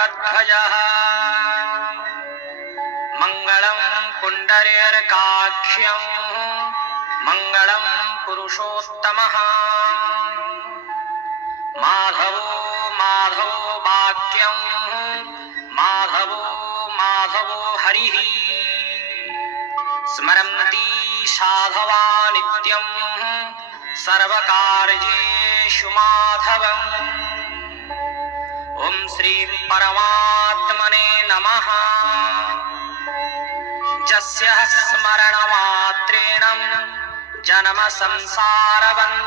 गरुडध्वजः मङ्गलं पुण्डरीकाक्षं मङ्गलं पुरुषोत्तमः माधवो माधवो वाक्यं माधवो माधवो हरिः स्मरन्ति साधवा नित्यं सर्वकार्येषु माधवम् ॐ श्री परमात्मने नमः यस्य स्मरणमात्रेण जन्म संसारबन्धनात्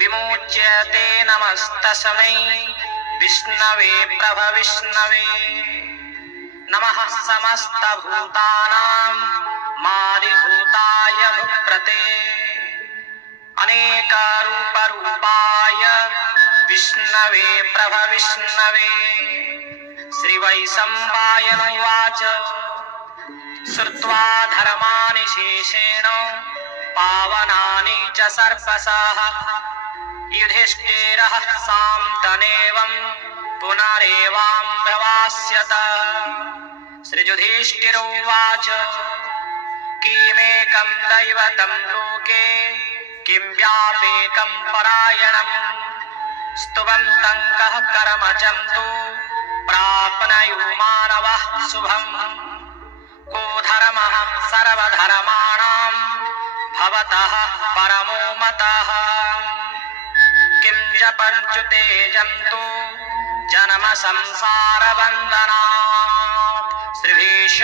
विमुच्यते नमस्तस्मै विष्णवे प्रभविष्णवे नमः समस्तभूतानां मादिभूताय भूप्रते अनेकरूपरूपाय विष्णवे प्रभविष्णवे श्रीवैशम्पायन उवाच श्रुत्वा धर्माणि शेषेण पावनानि च सर्पसः युधिष्ठिरः सान्तमेवं पुनरेवाम्भवास्यत श्रीयुधिष्ठिरोवाच किमेकं दैवतं लोके किं व्यापेकं परायणम् स्तुवन्तं कः कर्मजन्तु प्राप्नुयुः मानवः शुभम् को धर्मः सर्वधर्माणां भवतः परमो मतः किं जपञ्चुते जन्तु जन्म संसारबन्धनात् श्रीभीष्म